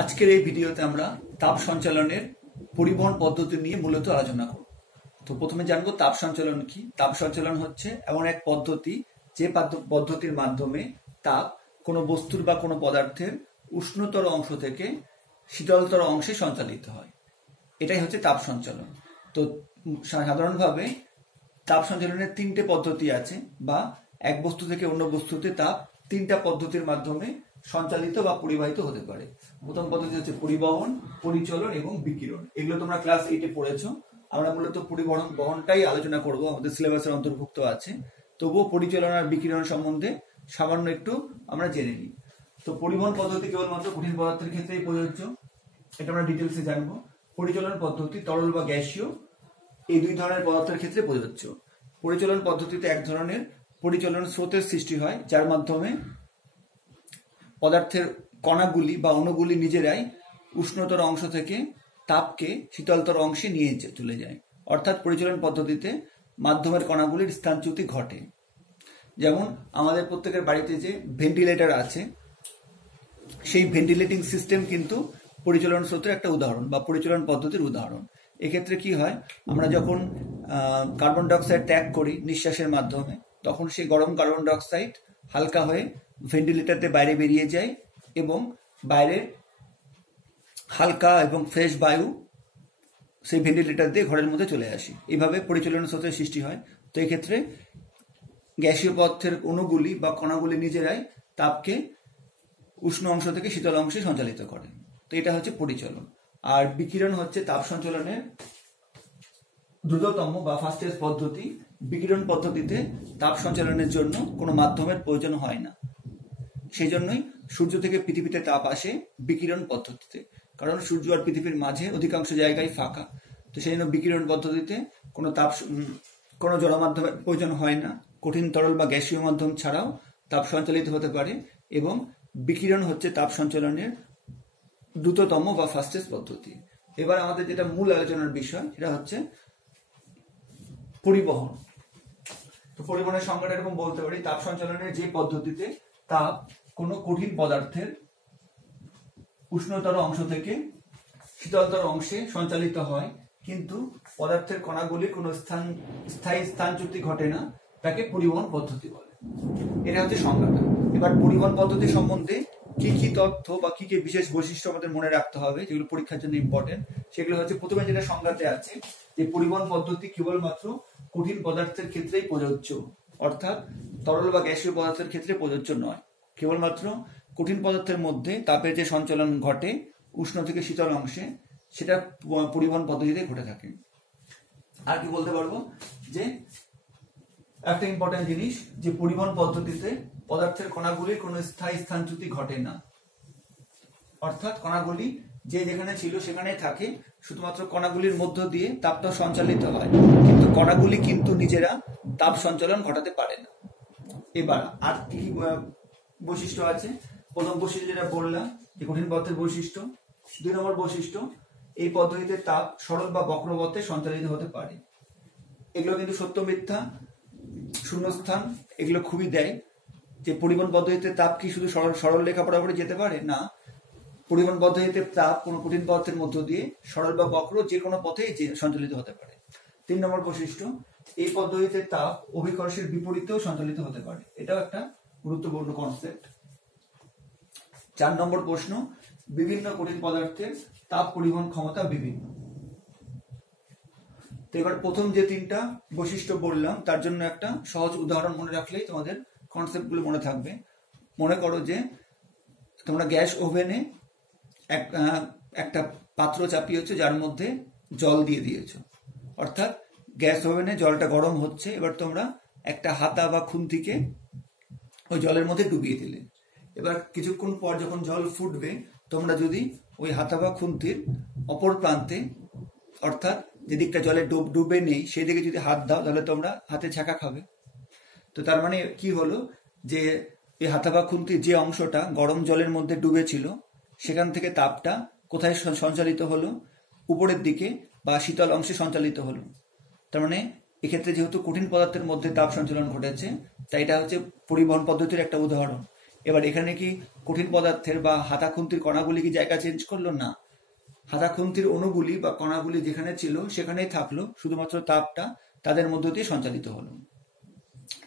আজকের এই ভিডিওতে আমরা তাপ সঞ্চালনের পরিবহন পদ্ধতি নিয়ে মূলত আলোচনা করব। তো প্রথমে জানবো তাপ সঞ্চালন কি। তাপ সঞ্চালন হচ্ছে এমন এক পদ্ধতি যে পদ্ধতির মাধ্যমে তাপ কোনো বস্তুর বা কোনো পদার্থের উষ্ণতর অংশ থেকে শীতলতর অংশে সঞ্চালিত হয়। এটাই হচ্ছে তাপ সঞ্চালন। তো সাধারণভাবে তাপ সঞ্চালনের তিনটে পদ্ধতি আছে, বা এক বস্তু থেকে অন্য বস্তুতে তাপ তিনটা পদ্ধতির মাধ্যমে সঞ্চালিত বা পরিবাহিত হতে পারে। প্রথম পদ্ধতি হচ্ছে পরিবহন, পরিচলন এবং বিকিরণ। এগুলো তোমরা ক্লাস 8-এ পড়েছো। আমরা মূলত পরিবহনটাই আলোচনা করব, আমাদের সিলেবাসের অন্তর্ভুক্ত আছে। তবুও পরিচালন আর বিকিরণ সম্বন্ধে সামান্য একটু আমরা জেনে নিই। তো পরিবহন পদ্ধতি কেবলমাত্র কঠিন পদার্থের ক্ষেত্রেই প্রযোজ্য, এটা আমরা ডিটেলসে জানবো। পরিচালন পদ্ধতি তরল বা গ্যাসীয় এই দুই ধরনের পদার্থের ক্ষেত্রে প্রযোজ্য। পরিচালন পদ্ধতিতে এক ধরনের পরিচালন স্রোতের সৃষ্টি হয়, যার মাধ্যমে পদার্থের কণাগুলি বা অণুগুলি নিজেরাই উষ্ণতর অংশ থেকে তাপকে শীতলতর অংশে নিয়ে চলে যায়। অর্থাৎ পরিচালন পদ্ধতিতে মাধ্যমের কণাগুলির স্থানচ্যুতি ঘটে। যেমন আমাদের প্রত্যেকের বাড়িতে যে ভেন্টিলেটর আছে, সেই ভেন্টিলেটিং সিস্টেম কিন্তু পরিচালন স্রোতের একটা উদাহরণ বা পরিচালন পদ্ধতির উদাহরণ। এক্ষেত্রে কি হয়, আমরা যখন কার্বন ডাইঅক্সাইড ত্যাগ করি নিঃশ্বাসের মাধ্যমে, তখন সেই গরম কার্বন ডাইঅক্সাইড হালকা হয়ে ভেন্টিলেটরতে বাইরে বেরিয়ে যায় এবং বাইরের হালকা এবং ফ্রেশ বায়ু সেই ভেন্টিলেটর দিয়ে ঘরের মধ্যে চলে আসে। এইভাবে পরিচালন স্রোতের সৃষ্টি হয়। তো এক্ষেত্রে গ্যাসীয় পদার্থের অণুগুলি বা কণাগুলি নিজেরাই তাপকে উষ্ণ অংশ থেকে শীতল অংশে সঞ্চালিত করে। তো এটা হচ্ছে পরিচালন। আর বিকিরণ হচ্ছে তাপ সঞ্চালনের দ্রুততম বা ফাস্টেস্ট পদ্ধতি। বিকিরণ পদ্ধতিতে তাপ সঞ্চালনের জন্য কোনো মাধ্যমের প্রয়োজন হয় না। সেই জন্যই সূর্য থেকে পৃথিবীতে তাপ আসে বিকিরণ পদ্ধতিতে, কারণ সূর্য আর পৃথিবীর মাঝে অধিকাংশ জায়গায় ফাঁকা। তো সেই জন্য বিকিরণ পদ্ধতিতে কোনো জড় মাধ্যমের প্রয়োজন হয় না। কঠিন তরল বা গ্যাসীয় মাধ্যম ছাড়াও তাপ সঞ্চালিত হতে পারে, এবং বিকিরণ হচ্ছে তাপ সঞ্চালনের দ্রুততম বা ফাস্টেস্ট পদ্ধতি। এবার আমাদের যেটা মূল আলোচনার বিষয়, সেটা হচ্ছে পরিবহন। তো পরিবহনের সংজ্ঞাটা এরকম বলতে পারি, তাপ সঞ্চালনের যে পদ্ধতিতে তাপ কোনো কঠিন পদার্থের উষ্ণতর অংশ থেকে শীতলতর অংশে সঞ্চালিত হয়, কিন্তু পদার্থের কণাগুলির কোনো স্থায়ী স্থানচ্যুতি ঘটে না, তাকে পরিবহন পদ্ধতি বলে। এটা হচ্ছে সংজ্ঞাটা। এবার পরিবহন পদ্ধতি সম্বন্ধে কি কি তথ্য বা কি কি বিশেষ বৈশিষ্ট্য আমাদের মনে রাখতে হবে, যেগুলো পরীক্ষার জন্য ইম্পর্টেন্ট, সেগুলো হচ্ছে প্রথমে যেটা সংজ্ঞাতে আছে যে পরিবহন পদ্ধতি কেবলমাত্র কঠিন পদার্থের ক্ষেত্রেই প্রযোজ্য, অর্থাৎ তরল বা গ্যাসীয় পদার্থের ক্ষেত্রে প্রযোজ্য নয়। কেবলমাত্র কঠিন পদার্থের মধ্যে তাপের যে সঞ্চালন ঘটে উষ্ণ থেকে শীতল অংশে, সেটা পরিবহন পদ্ধতিতে ঘটে থাকে। আর কি বলতে পারবো, যে একটা ইম্পর্টেন্ট জিনিস, যে পরিবহন পদ্ধতিতে পদার্থের কণাগুলির কোনো স্থায়ী স্থানচ্যুতি ঘটে না। অর্থাৎ কণাগুলি যে যেখানে ছিল সেখানেই থাকে, শুধুমাত্র কণাগুলির মধ্য দিয়ে তাপটা সঞ্চালিত হয়, কিন্তু কণাগুলি কিন্তু নিজেরা তাপ সঞ্চালন ঘটাতে পারে না। এবার আর কি বৈশিষ্ট্য আছে, প্রথম বৈশিষ্ট্য যেটা বললাম যে কঠিন পদার্থের বৈশিষ্ট্য। 2 নম্বর বৈশিষ্ট্য, এই পদ্ধতিতে তাপ সরল বা বক্রপথে সঞ্চালিত হতে পারে। এগুলো কিন্তু সত্য মিথ্যা, শূন্যস্থান এগুলো খুবই দেয়। যে পরিবহন পদ্ধতিতে তাপ কি শুধু সরল রেখা বরাবরই যেতে পারে? না, পরিবহন পদ্ধতিতে তাপ কোনো কঠিন পদার্থের মধ্য দিয়ে সরল বা বক্র যে কোনো পথেই সঞ্চালিত হতে পারে। 3 নম্বর বৈশিষ্ট্য, এই পদ্ধতিতে তাপ অভিকর্ষের বিপরীতেও সঞ্চালিত হতে পারে। এটাও একটা গুরুত্বপূর্ণ কনসেপ্ট। 4 নম্বর প্রশ্ন, বিভিন্ন কঠিন পদার্থের তাপ পরিবহন ক্ষমতা বিভিন্ন। তো এবার প্রথম যে 3টা বৈশিষ্ট্য বললাম, তার জন্য একটা সহজ উদাহরণ মনে রাখলেই তোমাদের কনসেপ্টগুলো মনে থাকবে। মনে করো যে তোমরা গ্যাস ওভেনে একটা পাত্র চাপিয়েছো, যার মধ্যে জল দিয়ে দিয়েছো। অর্থাৎ গ্যাস ওভেনে জলটা গরম হচ্ছে, এবার তোমরা একটা হাতা বা খুন্তিকে ওই জলের মধ্যে ডুবিয়ে দিলে। এবার কিছুক্ষণ পর যখন জল ফুটবে, তোমরা যদি ওই হাতা বা খুন্তির অপর প্রান্তে, অর্থাৎ যেদিকটা জলে ডুবে নেই সেদিকে যদি হাত দাও, তাহলে তোমরা হাতে ছ্যাঁকা খাবে। তো তার মানে কি হলো, যে এই হাতা বা খুন্তির যে অংশটা গরম জলের মধ্যে ডুবে ছিল, সেখান থেকে তাপটা কোথায় সঞ্চালিত হলো? উপরের দিকে বা শীতল অংশে সঞ্চালিত হলো। তার মানে এক্ষেত্রে যেহেতু কঠিন পদার্থের মধ্যে তাপ সঞ্চালন ঘটেছে, তাই এটা হচ্ছে পরিবহন পদ্ধতির একটা উদাহরণ। এবার এখানে কি কঠিন পদার্থের বা হাতা খুন্তির কণাগুলি কি জায়গা চেঞ্জ করলো? না, হাতা খুন্তির অণুগুলি বা কণাগুলি যেখানে ছিল সেখানেই থাকলো, শুধুমাত্র তাপটা তাদের মধ্য দিয়ে সঞ্চালিত হলো।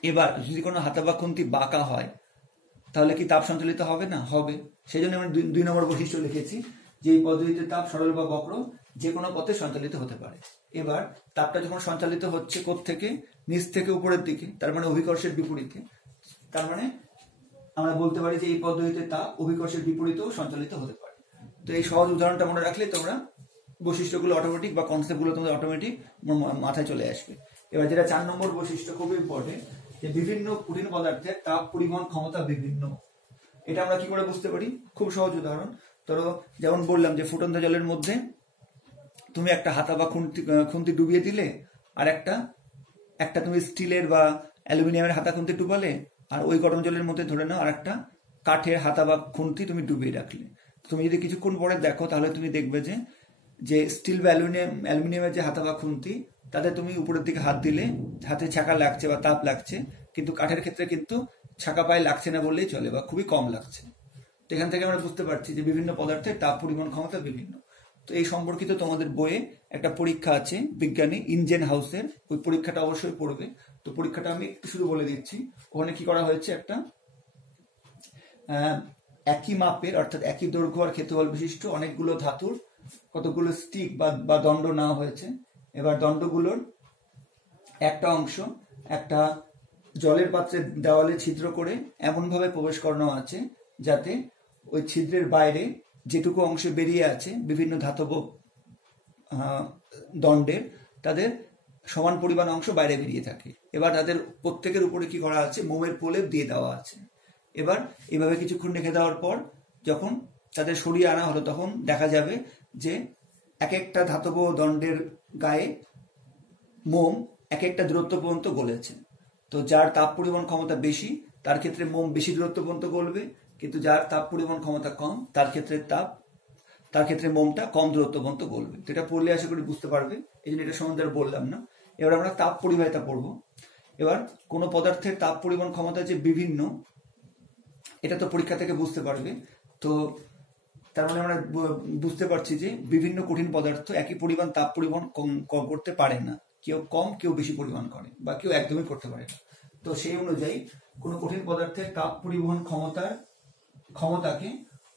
এবার যদি কোনো হাতা বা খুন্তি বাঁকা হয় তাহলে কি তাপ সঞ্চালিত হবে? না, হবে। সেই জন্য আমরা 2 নম্বর বৈশিষ্ট্য লিখেছি যে এই পদ্ধতিতে তাপ সরল বা বক্র যে কোনো পথে সঞ্চালিত হতে পারে। এবার তাপটা যখন সঞ্চালিত হচ্ছে কোত্থেকে? নিচ থেকে উপরের দিকে, তার মানে অভিকর্ষের বিপরীতে। তার মানে আমরা বলতে পারি যে এই পদ্ধতিতে তাপ অভিকর্ষের বিপরীতেও সঞ্চালিত হতে পারে। তো এই সহজ উদাহরণটা মনে রাখলে তোমরা বৈশিষ্ট্যগুলো অটোমেটিক বা কনসেপ্টগুলো তোমাদের অটোমেটিক মাথায় চলে আসবে। এবার যেটা 4 নম্বর বৈশিষ্ট্য, খুব ইম্পর্টেন্ট, যে বিভিন্ন কঠিন পদার্থের তাপ পরিবহন ক্ষমতা বিভিন্ন। এটা আমরা কি করে বুঝতে পারি? খুব সহজ উদাহরণ, ধরো যেমন বললাম যে ফুটন্ত জলের মধ্যে তুমি একটা হাতা বা খুন্তি ডুবিয়ে দিলে, আর একটা তুমি স্টিলের বা অ্যালুমিনিয়ামের হাতা খুন্তি ডুবালে, আর ওই গরম জলের মধ্যে ধরে নাও আর একটা কাঠের হাতা বা খুন্তি তুমি ডুবিয়ে রাখলে। তুমি যদি কিছুক্ষণ পরে দেখো তাহলে তুমি দেখবে যে স্টিল বা অ্যালুমিনিয়ামের যে হাতা বা খুন্তি, তাতে তুমি উপরের দিকে হাত দিলে হাতে ছাকা লাগছে বা তাপ লাগছে, কিন্তু কাঠের ক্ষেত্রে কিন্তু ছাকা পায়ে লাগছে না বললেই চলে, বা খুবই কম লাগছে। তো এখান থেকে আমরা বুঝতে পারছি যে বিভিন্ন পদার্থের তাপ পরিবহন ক্ষমতা বিভিন্ন। তো এই সম্পর্কিত তোমাদের বইয়ে একটা পরীক্ষা আছে বিজ্ঞানী ইঞ্জেন হাউসের, ওই পরীক্ষাটা অবশ্যই পড়বে। তো পরীক্ষাটা আমি একটু শুধু বলে দিচ্ছি। ওখানে কি করা হয়েছে, একটা একই মাপের অর্থাৎ একই দৈর্ঘ্য আর ক্ষেত্রফল বিশিষ্ট অনেকগুলো ধাতুর কতগুলো স্টিক বা দণ্ড নেওয়া হয়েছে। এবার দণ্ডগুলোর একটা অংশ একটা জলের পাত্রের দেওয়ালে ছিদ্র করে এমনভাবে প্রবেশ করানো আছে যাতে ওই ছিদ্রের বাইরে যেটুকু অংশ বেরিয়ে আছে বিভিন্ন ধাতব দণ্ডের, তাদের সমান পরিমাণ অংশ বাইরে বেরিয়ে থাকে। এবার তাদের প্রত্যেকের উপরে কি করা আছে, মোমের প্রলেপ দিয়ে দেওয়া আছে। এবার এভাবে কিছুক্ষণ রেখে দেওয়ার পর যখন তাদের সরিয়ে আনা হলো, তখন দেখা যাবে যে এক একটা ধাতব দণ্ডের গায়ে মোম এক একটা দূরত্ব পর্যন্ত গলেছে। তো যার তাপ পরিবহন ক্ষমতা বেশি তার ক্ষেত্রে মোম বেশি দূরত্ব পর্যন্ত গলবে, কিন্তু যার তাপ পরিবহন ক্ষমতা কম তার ক্ষেত্রে মোমটা কম দূরত্ব পর্যন্ত গলবে। তো এটা পড়লে আশা করি বুঝতে পারবে, এই জন্য এটা সম্বন্ধে আর বললাম না। এবার আমরা তাপ পরিবাহিতা পড়বো। এবার কোনো পদার্থের তাপ পরিবহন ক্ষমতা যে বিভিন্ন, এটা তো পরীক্ষা থেকে বুঝতে পারবে। তো তার মানে আমরা বুঝতে পারছি যে বিভিন্ন কঠিন পদার্থ একই পরিমাণ তাপ পরিবহন করতে পারে না, কেউ কম কেউ বেশি পরিমাণ করে, বা কেউ একদমই করতে পারে না। তো সেই অনুযায়ী কোনো কঠিন পদার্থের তাপ পরিবহন ক্ষমতাকে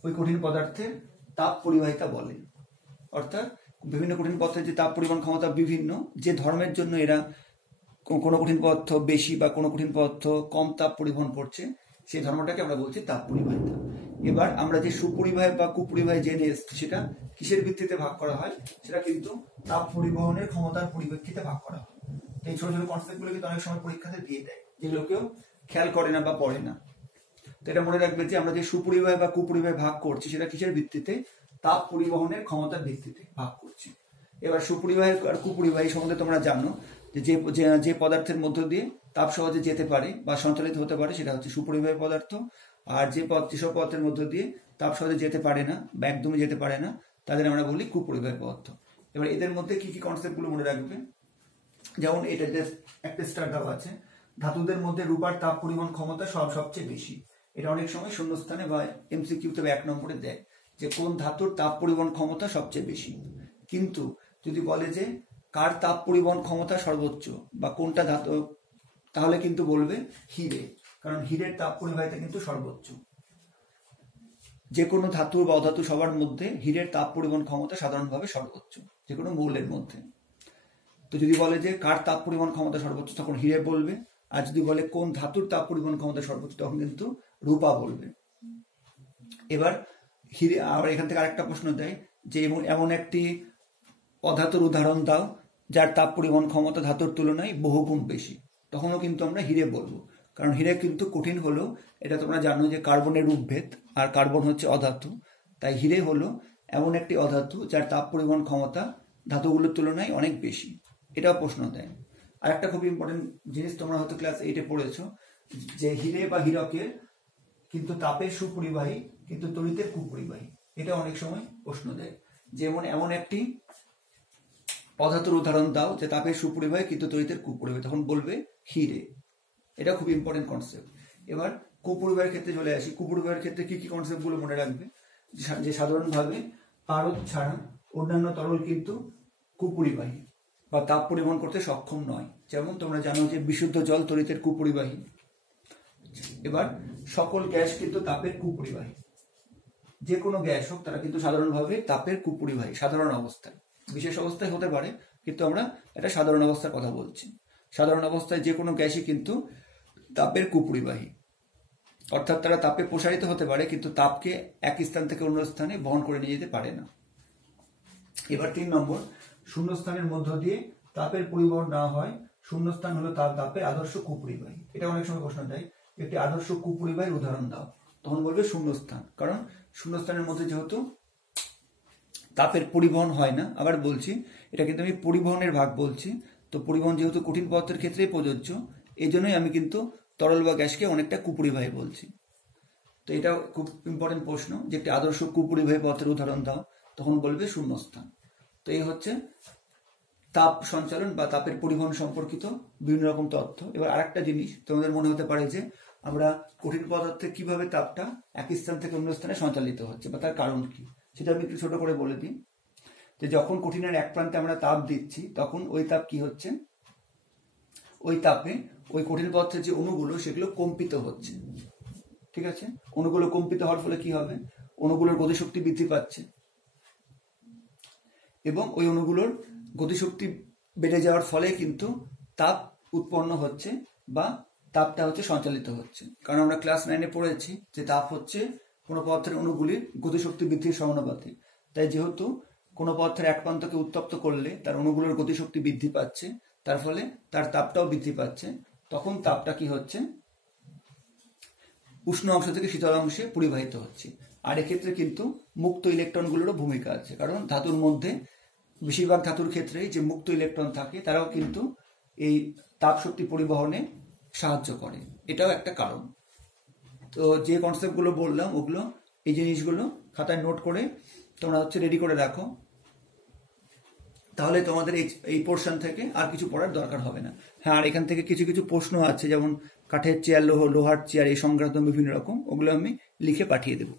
ওই কঠিন পদার্থের তাপ পরিবাহিতা বলে। অর্থাৎ বিভিন্ন কঠিন পদার্থের যে তাপ পরিবহন ক্ষমতা বিভিন্ন, যে ধর্মের জন্য এরা কোনো কঠিন পদার্থ বেশি বা কোনো কঠিন পদার্থ কম তাপ পরিবহন করছে, সেই ধর্মটাকে আমরা বলছি তাপ পরিবাহিতা। এবার আমরা যে সুপরিবাহী বা কুপরিবাহী জেনে এসেছি সেটা কিসের ভিত্তিতে ভাগ করা হয়, সেটা কিন্তু তাপ পরিবহনের ক্ষমতার পরিপ্রেক্ষিতে ভাগ করা হয়। এই ছোট ছোট কনসেপ্টগুলো কিন্তু অনেক সময় পরীক্ষাতে দিয়ে দেয়, যেগুলো কেউ খেয়াল করে না বা পড়ে না। তো এটা মনে রাখবে যে আমরা যে সুপরিবাহী বা কুপরিবাহী ভাগ করছি সেটা কিসের ভিত্তিতে, তাপ পরিবহনের ক্ষমতার ভিত্তিতে ভাগ করছি। এবার সুপরিবাহী আর কুপরিবাহী সম্বন্ধে তোমরা জানো যে পদার্থের মধ্য দিয়ে তাপ সহজে যেতে পারে বা সঞ্চালিত হতে পারে সেটা হচ্ছে সুপরিবাহী পদার্থ, আর যেসব পদার্থের মধ্য দিয়ে তাপ সহজে যেতে পারে না বা একদমই যেতে পারে না তাদের আমরা বলি কুপরিবাহী পদার্থ। এবার এদের মধ্যে কি কি কনসেপ্টগুলো মনে রাখবে, যেমন এটা একটা স্টার দেওয়া আছে, ধাতুদের মধ্যে রূপার তাপ পরিবহন ক্ষমতা সবচেয়ে বেশি। এটা অনেক সময় শূন্যস্থানে বা এমসিকিউতে 1 নম্বরে দেয় যে কোন ধাতুর তাপ পরিবহন ক্ষমতা সবচেয়ে বেশি। কিন্তু যদি বলে যে কার তাপ পরিবহন ক্ষমতা সর্বোচ্চ বা কোনটা ধাতু, তাহলে কিন্তু বলবে হিরে, কারণ হিরের তাপ পরিবাহিতা কিন্তু সর্বোচ্চ। যে কোনো ধাতু বা অধাতু সবার মধ্যে হিরের তাপ পরিবহন ক্ষমতা সাধারণভাবে সর্বোচ্চ, যে কোনো মৌলের মধ্যে। তো যদি বলে যে কার তাপ পরিবহন ক্ষমতা সর্বোচ্চ, তখন হিরে বলবে। আর যদি বলে কোন ধাতুর তাপ পরিবহন ক্ষমতা সর্বোচ্চ, তখন কিন্তু রূপা বলবে। এবার হিরে, আবার এখান থেকে আরেকটা প্রশ্ন দেয় যে এমন একটি অধাতুর উদাহরণ দাও যার তাপ পরিবহন ক্ষমতা ধাতুর তুলনায় বহুগুণ বেশি, তখনও কিন্তু আমরা হিরে বলবো। কারণ হিরে কিন্তু কঠিন হলো, এটা তোমরা জানো যে কার্বনের রূপভেদ, আর কার্বন হচ্ছে অধাতু, তাই হিরে হলো এমন একটি অধাতু যার তাপ পরিবহন ক্ষমতা ধাতুগুলোর তুলনায় অনেক বেশি। এটাও প্রশ্ন দেয়। আর একটা খুব ইম্পর্টেন্ট জিনিস তোমরা হয়তো ক্লাস 8-এ পড়েছো যে হিরে বা হীরকের কিন্তু তাপের সুপরিবাহী কিন্তু তড়িতের কুপরিবাহী। এটা অনেক সময় প্রশ্ন দেয়, যেমন এমন একটি অধাতুর উদাহরণ দাও যে তাপের সুপরিবাহী কিন্তু তড়িতের কুপরিবাহী, তখন বলবে হিরে। এটা খুব ইম্পর্টেন্ট কনসেপ্ট। এবার কুপরিবাহের ক্ষেত্রে চলে আসি। কুপরিবাহের ক্ষেত্রে কি কি কনসেপ্ট গুলো মনে রাখবে, যে সাধারণভাবে পারদ ছাড়া অন্যান্য তরল কিন্তু কুপরিবাহী বা তাপ পরিবহন করতে সক্ষম নয়। যেমন তোমরা জানো যে বিশুদ্ধ জল তড়িতের কুপরিবাহী। এবার সকল গ্যাস কিন্তু তাপের কুপরিবাহী। যে কোনো গ্যাস হোক তারা কিন্তু সাধারণভাবে তাপের কুপরিবাহী সাধারণ অবস্থায়। বিশেষ অবস্থায় হতে পারে, কিন্তু আমরা এটা সাধারণ অবস্থার কথা বলছি। সাধারণ অবস্থায় যে কোনো গ্যাসই কিন্তু তাপের কুপরিবাহী, অর্থাৎ তারা তাপে প্রসারিত হতে পারে কিন্তু তাপকে এক স্থান থেকে অন্য স্থানে বহন করে নিয়ে যেতে পারে না। এবার 3 নম্বর, শূন্যস্থানের মধ্য দিয়ে তাপের পরিবহন না হয় শূন্যস্থান হলো তাপের আদর্শ কুপরিবাহী। এটা অনেক সময় প্রশ্ন দেয়, একটি আদর্শ কুপরিবাহীর উদাহরণ দাও। তখন বলবে শূন্যস্থান, কারণ শূন্যস্থানের মধ্যে যেহেতু তাপের পরিবহন হয় না। আবার বলছি, এটা কিন্তু আমি পরিবহনের ভাগ বলছি। তো পরিবহন যেহেতু কঠিন পদার্থের ক্ষেত্রেই প্রযোজ্য, এই জন্যই আমি কিন্তু তরল বা গ্যাসকে অনেকটা কুপরিবাহী বলছি। তো এটা খুব ইম্পর্টেন্ট প্রশ্ন, যে একটি আদর্শ কুপরিবাহী পদার্থের উদাহরণ দাও। তখন বলবে শূন্যস্থান। তো এই হচ্ছে তাপ সঞ্চালন বা তাপের পরিবহন সম্পর্কিত বিভিন্ন রকম তথ্য। এবার আরেকটা জিনিস তোমাদের মনে হতে পারে যে আমরা কঠিন পদার্থে কিভাবে তাপটা এক স্থান থেকে অন্য স্থানে সঞ্চালিত হচ্ছে বা তার কারণ কি, সেটা আমি একটু ছোট করে বলে দিই। যে যখন কঠিনের এক প্রান্তে আমরা তাপ দিচ্ছি, তখন ওই তাপ কি হচ্ছে, ওই তাপে ওই কঠিন পদার্থের যে অণুগুলো সেগুলো কম্পিত হচ্ছে। ঠিক আছে, অণুগুলো কম্পিত হওয়ার ফলে কি হবে, অণুগুলোর গতিশক্তি বৃদ্ধি পাচ্ছে এবং ওই অণুগুলোর গতিশক্তি বেড়ে যাওয়ার ফলে কিন্তু তাপ উৎপন্ন হচ্ছে বা তাপটা হচ্ছে সঞ্চালিত হচ্ছে। কারণ আমরা ক্লাস 9-এ পড়েছি যে তাপ হচ্ছে কোনো পদার্থের অণুগুলির গতিশক্তি বৃদ্ধির সমানুপাতিক। তাই যেহেতু কোনো পদার্থের এক প্রান্তকে উত্তপ্ত করলে তার অণুগুলোর গতিশক্তি বৃদ্ধি পাচ্ছে, তার ফলে তার তাপটাও বৃদ্ধি পাচ্ছে, তখন তাপটা কি হচ্ছে, উষ্ণ অংশ থেকে শীতল অংশে পরিবাহিত হচ্ছে। আর এক্ষেত্রে কিন্তু মুক্ত ইলেকট্রনগুলোরও ভূমিকা আছে, কারণ ধাতুর মধ্যে বেশিরভাগ ধাতুর ক্ষেত্রে যে মুক্ত ইলেকট্রন থাকে তারাও কিন্তু এই তাপ শক্তি পরিবহনে সাহায্য করে। এটাও একটা কারণ। তো যে কনসেপ্টগুলো বললাম ওগুলো, এই জিনিসগুলো খাতায় নোট করে তোমরা হচ্ছে রেডি করে রাখো, তাহলে তোমাদের এই পোর্শন থেকে আর কিছু পড়ার দরকার হবে না। হ্যাঁ, আর এখান থেকে কিছু কিছু প্রশ্ন আছে, যেমন কাঠের চেয়ার, লোহার চেয়ার, এই সংক্রান্ত বিভিন্ন রকম, ওগুলো আমি লিখে পাঠিয়ে দেবো।